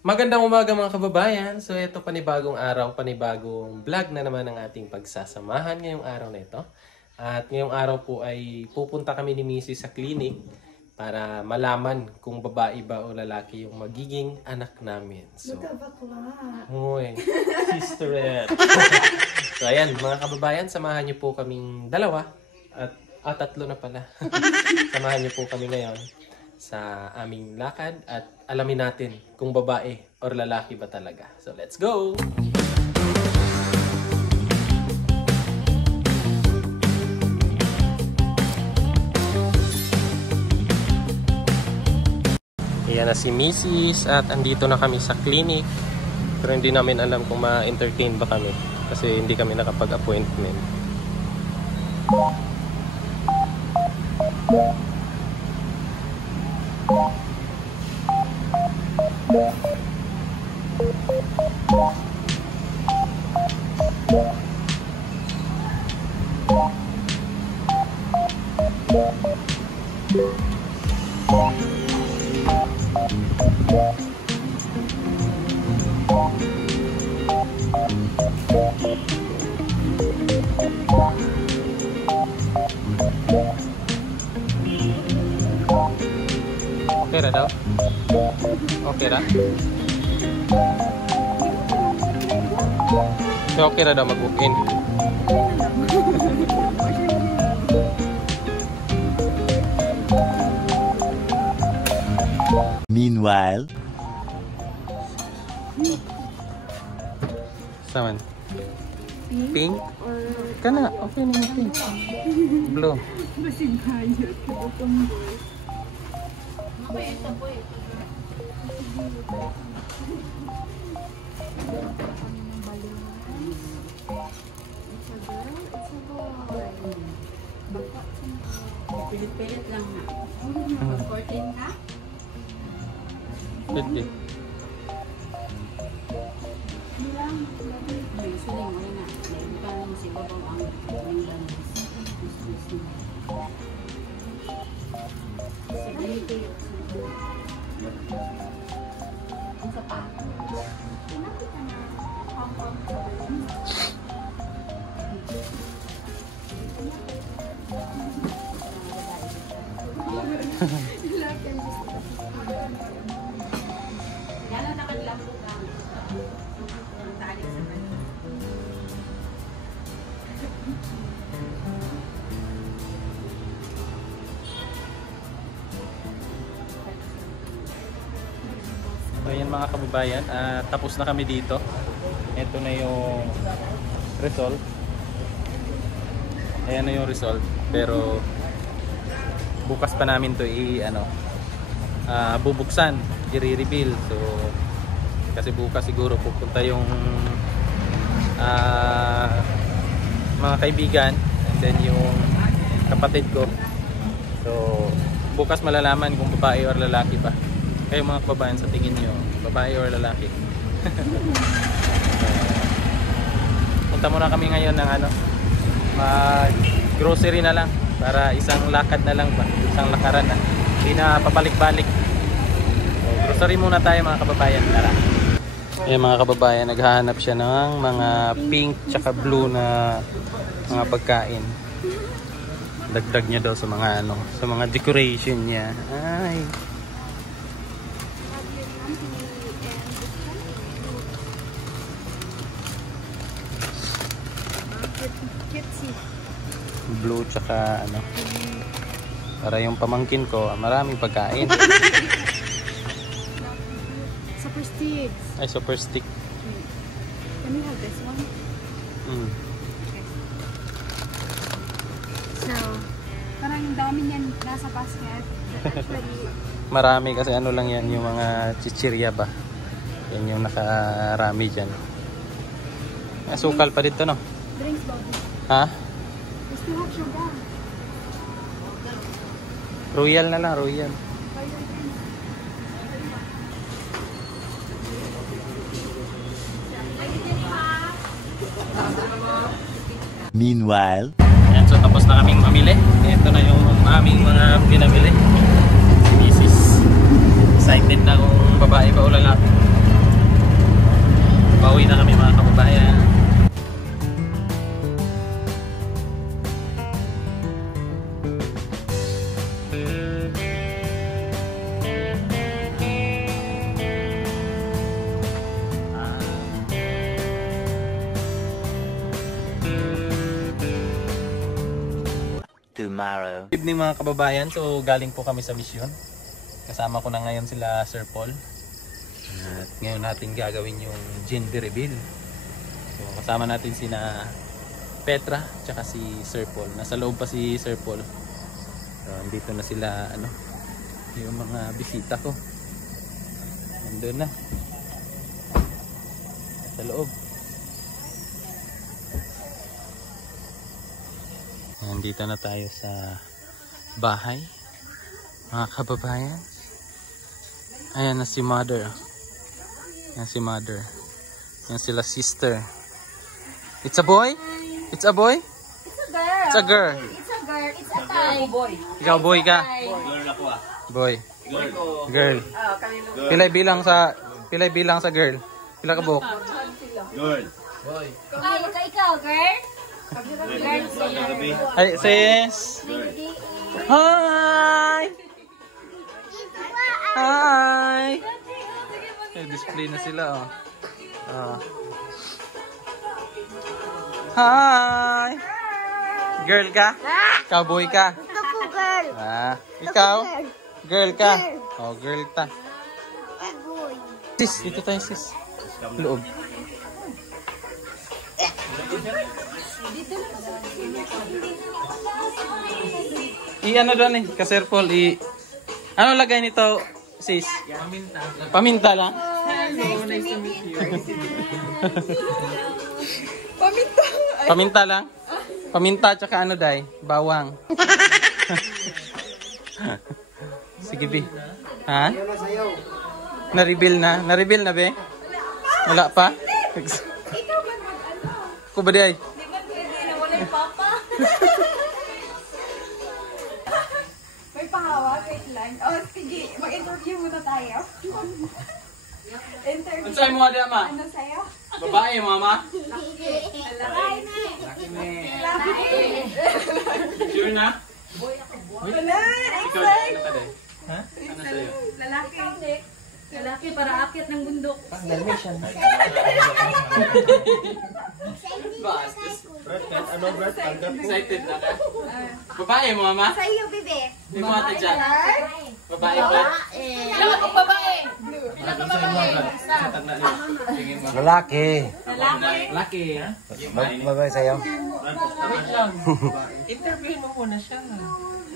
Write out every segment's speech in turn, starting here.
Magandang umaga mga kababayan. So ito panibagong araw, panibagong vlog na naman ang ating pagsasamahan ngayong araw na ito. At ngayong araw po ay pupunta kami ni Mrs. sa clinic para malaman kung babae ba o lalaki yung magiging anak namin. So, Uy, sister. So ayan mga kababayan, samahan niyo po kaming dalawa at tatlo na pala. Samahan niyo po kami ngayon sa aming lakad at alamin natin kung babae or lalaki ba talaga. So let's go! Ayan na si Mrs. at andito na kami sa clinic. Pero hindi namin alam kung ma-entertain ba kami kasi hindi kami nakapag-appointment. Okay na daw? Okay na? So okay na daw mag-book-in? Meanwhile, Saman? Pink? Kana, okay na pink. Blue. Pilit-pilit lang na. 14 na? Pwede. May suling mo na. Dahil pa naman si Babaw ang Windows. Ang sapa. Lalo nakadlapo ka. Ang tali sa kanya. So yan mga kababayan, tapos na kami dito. Ito na yung result. Ayan na yung result. Pero bukas pa namin to bubuksan, i-reveal. So kasi bukas siguro pupunta yung mga kaibigan and then yung kapatid ko. So bukas malalaman kung babae or lalaki pa. Kayo mga kababayan, sa tingin nyo, babae or lalaki? Punta muna kami ngayon ng grocery na lang para isang lakad na lang ba, isang lakaran na, hindi na pabalik-balik. So, grocery muna tayo mga kababayan. Tara. Mga kababayan, naghahanap siya ng mga pink tsaka blue na mga pagkain. Dagdag niya daw sa mga sa mga decoration niya. Ay. Blue tsaka para yung pamangkin ko maraming pagkain. Super sticks. Ay, super stick. Can we have this one? Okay. So, parang dami niyan nasa basket. Actually, Marami kasi lang yan yung mga chichirya ba. Yan yung nakarami dyan. Asukal pa dito, no? drinks, Bobby. Ha? We still have sugar. Royal na lang, royal. meanwhile, Ayan, so tapos na kaming mamili. Ito na yung aming mga pinamili. Si Mrs. Excited na kung babae ba o lalaki. Pauwi na kami mga kababayan. Tomorrow. Good evening mga kababayan. So galing po kami sa misyon. Kasama ko na ngayon sila Sir Paul. At ngayon natin gagawin yung gender reveal. So kasama natin sina Petra tsaka si Sir Paul. Nasa loob pa si Sir Paul. So andito na sila yung mga bisita ko. Nandun na. Sa loob. Nandito na tayo sa bahay mga kababayan. Ayan na si mother. Ayan si mother. Ayan sila sister. It's a boy? It's a boy? It's a girl. It's a girl. It's a girl. It's a tie. Boy. Ikaw boy ka? Girl ako ah. Boy. Girl. Pilay bilang sa girl. Pila ka buhok? Girl. Ikaw, girl. Girl, Ay, sis. Hi! Hi! Eh, display na sila, oh. Hi! Girl ka? Cowboy ka? Ito po, girl. Ikaw? Girl ka? Oh, girl ta. Boy. Sis, dito tayo, sis. Loob. I-ano doon eh, ka-Sir Paul, ano lagay nito, sis? Paminta. Paminta lang? Hello, nice to meet you. Paminta lang? Paminta tsaka ano day? Bawang. Sige, Bi. Ha? Na-reveal na? Na-reveal na, Be? Wala pa? Ko ba di ay? Di ba pwede na wala yung papa? May pahawa, wait lang. Oh, sige. Mag-interview muna tayo. Interview. Ano sa'yo mo, Adi Ama? Ano sa'yo? Babae, mama? Lalaki na. Sure na? Wala, Ikaw, ano ka day? Ha? Ano sa'yo? lalaki. Lalaki para akit ng bundok. Excited na ka? Babae mo, mama? Sa iyo, bebe. Di mo ata dyan. Babae ba? Ilan akong babae? Ilan akong babae? Isa. Lalaki. Lalaki. Laki. Babae sa'yo. Wait lang. Interviewin mo muna siya.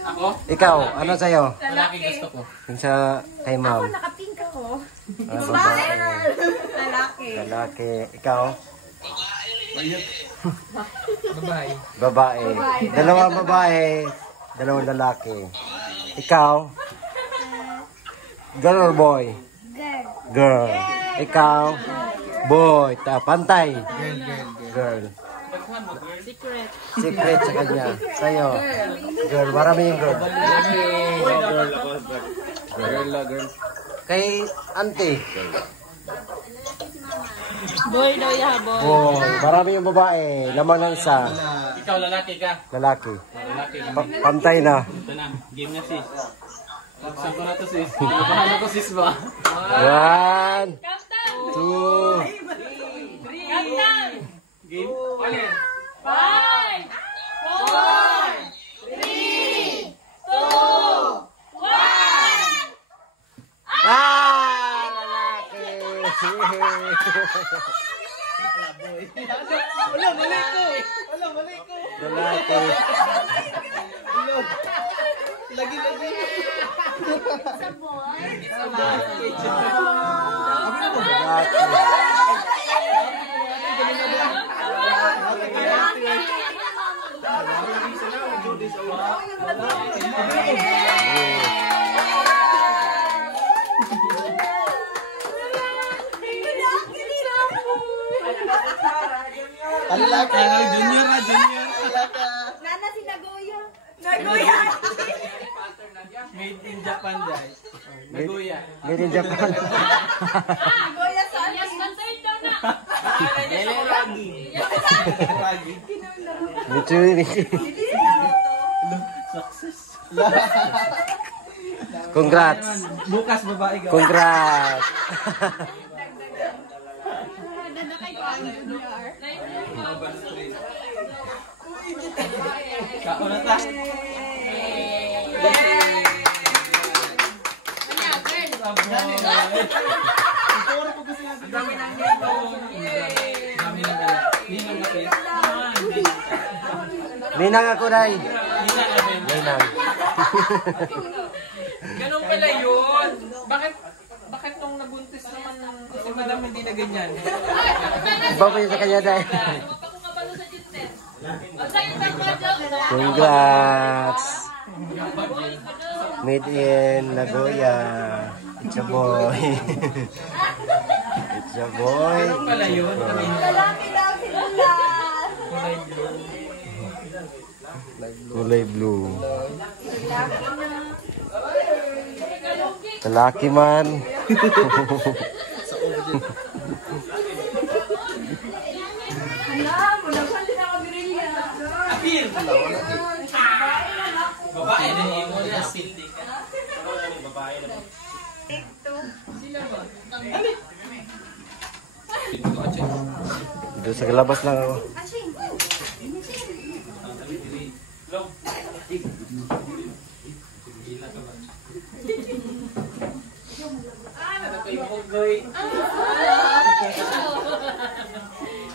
Ako? Ikaw, ano sa'yo? Lalaki gusto ko. Yung sa kay Ako, ma'am. nakapink ako. Babae. Lalaki. Lalaki. Ikaw? Babae. Babae. Dalawang babae. Dalawang lalaki. Ikaw? Girl or boy? Girl. Girl. Ikaw? Boy. Pantay. Girl. Secret sa kanya. Sa'yo. Girl. Marami yung girl. Girl. Kay auntie. Boy daw ya, boy. Boy. Marami yung babae. Lamang ng isa. Ikaw lalaki ka. Lalaki. Lalaki. Pantay na. Ito na. Game na sis. Saan ko na to sis? Paano ko sis ba? 1, 2, Game? Alin? 5, 4, 3, 2, 1. lalaki! Lalaki. Sa boy. Lalaki. Junior na, junior. Nana si Nagoya. Nagoya. Made in Japan guys. Nagoya. Made in Japan. Nagoya sa Alias concert daw na. Mitsui. Congrats. Bukas babae ka. Congrats. Nanakay ko ang junior. Kauna ta. Ang dami nang dito. Dami nang ninang kasi. Ninang ako, Day. Ninang kasi. Ninang. Ganun pala yun. Bakit nung nabuntis naman si Madam hindi na ganyan? Iba pa yun sa kanya, Day. Congrats. Made in Nagoya. It's a boy. It's a boy. Ganun pala yun. Lalaki daw si Lula. Kulay blue. Lalaki man. Hala, mulagsan din ako birilya. Apir! Babae na yung mo na sildi ka. Babae na mo. Dito sa labas lang ako.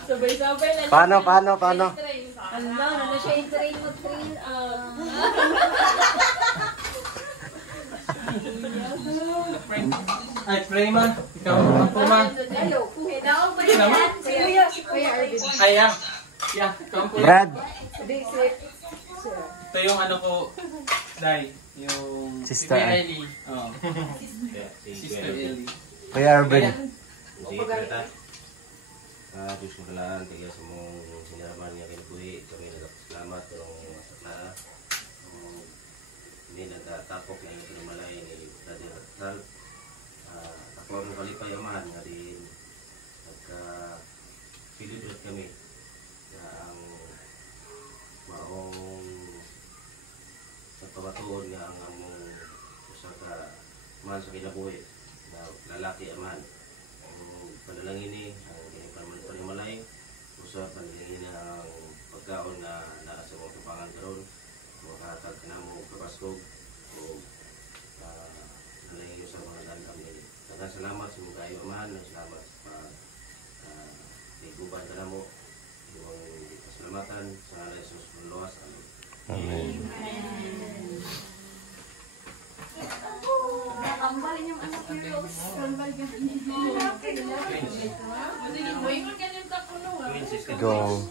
Sabay-sabay lang. Paano? Ano, na siya yung train mo, train. Ay, Freeman. Ikaw ang puma. Hello, kuya. Sino mo? Kuya Arvin. Ay, yeah. Yeah, ikaw ang puma. Brad. Ito yung ano ko, Dai. Yung... Sister. Si Ellie. Oo. Sister Ellie. Kuya Arvin. Sige, Preta. Diyos mo kalaan, kaya sa mong sinaraman niya kinabuhi, kami nagpasalamat ng masakla. Hindi nagtatapok na yung pinamalay ni Daddy Ratal. Ako ang kalipay amahan nga din nagka-pilibrat kami na ang maong nagpamatuon nga ang among usa ka mahal sa kinabuhi na lalaki amahan. Ang panalangin ni panimalay, usap panalangin na ang pagkaon na nasa mga kapangan karon, makatag na mo kapaskog o nalangin sa mga landam ni. Daghang salamat sa mga kayo amahan, salamat sa iguban ka na mo, yung pasalamatan sa ngalan ni Jesus Luas. Amen. Kambalin yung anak ni Rose. Kambal yung Go.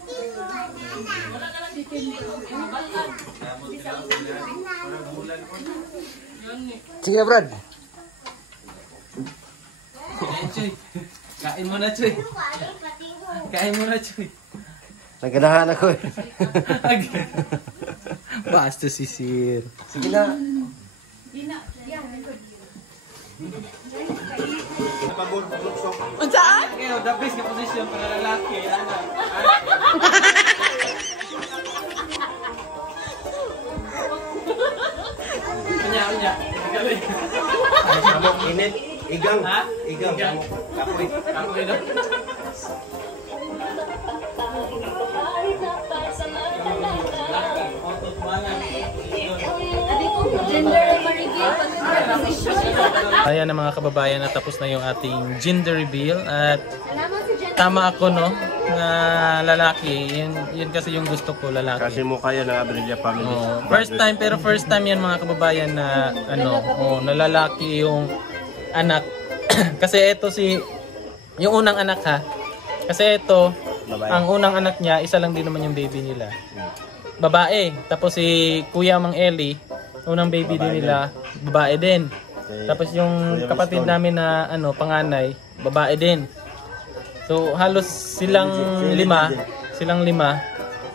Sige na, Brad. Choy. Kain mo na, Choy. Kain mo na, Choy. Naganahan ako eh. Basta si Sir. Sige na. Saan? Ngayon, the best na position para lalaki. Ano? Kanya. Galing. Amok init, igang, Ha? igang, kapoy. Kapoy na. Ayan na mga kababayan, na tapos na yung ating gender reveal at tama ako no na lalaki. Yun kasi yung gusto ko, lalaki. Kasi mukha yan ng Abrilla family. Oh, first time yan mga kababayan na na lalaki yung anak. Kasi ito yung unang anak ha. Kasi ito, ang unang anak niya, isa lang din naman yung baby nila. Babae. Tapos si Kuya Mang Eli, unang baby din nila, babae din. Tapos yung kapatid namin na panganay, babae din. So halos silang lima,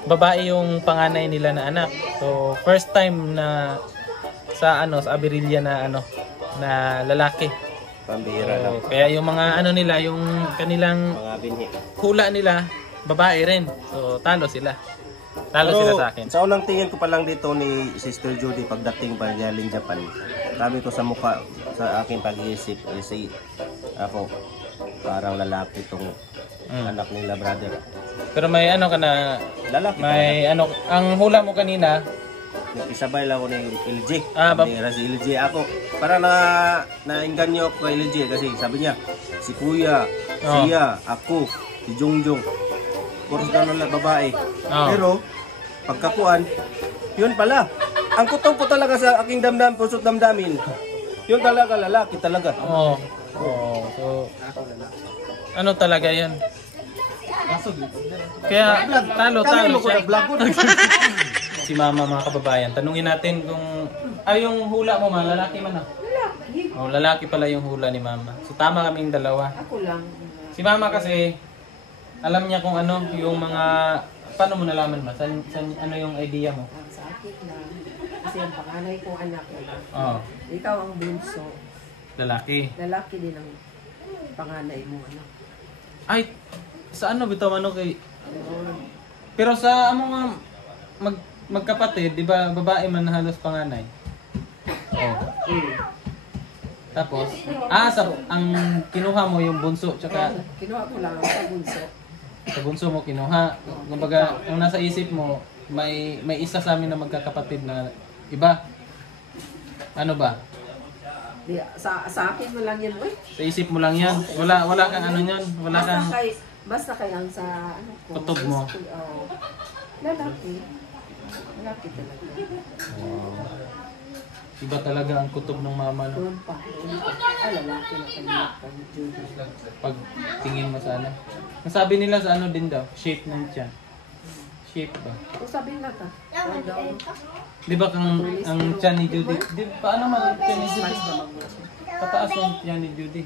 babae yung panganay nila na anak. So first time na sa Aberilla na na lalaki. Pambihira lang. Kaya yung mga ano nila, yung kanilang Mga binhi. hula nila, babae rin. So talo sila. Talo sila sa akin. Sa unang tingin ko pa lang dito ni Sister Judy pagdating pa galing Japan, sabi ko sa mukha, sa aking pag-iisip, ako, parang lalaki tong anak nila, brother. Pero may ano ka na, Lalaki may ano, ang hula mo kanina, Nakisabay lang ako ni LG. Ah, Sabi nga si LG ako. Para nainganyo ako kay LG kasi sabi niya, si Kuya, siya, ako, si Jongjong. Puros ganun lang babae. Pero, pagkakuan, yun pala. Ang kutong ko talaga sa aking damdam, pusot damdamin. Yun talaga, lalaki talaga. Oo. So, ano talaga yan? Kaya, talo siya. Si mama, mga kababayan, tanungin natin kung, yung hula mo man, lalaki man ah. Oh, lalaki pala yung hula ni mama. So, tama kaming dalawa. Ako lang. Si mama kasi, alam niya kung ano, yung mga, paano mo nalaman ba? Ano yung idea mo? Sa akin lang. Kasi ang panganay kong anak, Oo. ikaw ang bunso. Lalaki. Lalaki din ang panganay mo, ano. Ay, sa ano bitaw ano kay... Pero sa amo nga, magkapatid, di ba, babae man halos panganay? Oh. Tapos, ang kinuha mo yung bunso, tsaka Kinuha ko lang sa bunso. sa bunso mo kinuha. Kumbaga, ang nasa isip mo, may isa sa amin na magkakapatid na iba. Ano ba? Di, sa akin mo lang yan, uy. Sa isip mo lang yan. Wala kang ano yan. Wala kang... Basta kay ang sa ano ko. Kutob mo. Lalaki. Lalaki talaga. Iba talaga ang kutob ng mama, no? Doon pa. Lalaki na kanina pang Judy. Pag tingin mo sa ano. Nasabi nila sa ano din daw, shape ng tiyan. Shape ba? Kung sabihin na ta. Di ba kang ang tiyan ni Judy? Paano man ang tiyan ni Judy? Pataas ang tiyan ni Judy.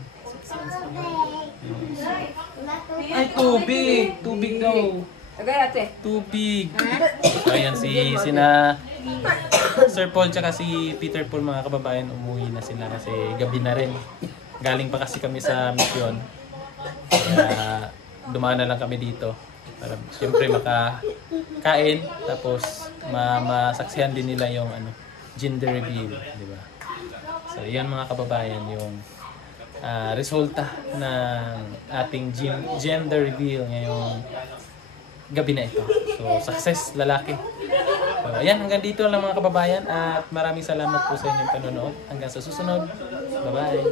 Ay, tubig! Tubig daw. Agay ate. Tubig. So, ayan sina Sir Paul tsaka si Peter Paul, mga kababayan, umuwi na sila kasi gabi na rin. Galing pa kasi kami sa misyon. Kaya dumaan na lang kami dito para siyempre makakain tapos masaksihan din nila yung ano, gender reveal, di ba? So yan mga kababayan yung resulta ng ating gender reveal ngayong gabi na ito. So success, lalaki. So ayan, hanggang dito lang mga kababayan at maraming salamat po sa inyong panonood. Hanggang sa susunod. Bye-bye.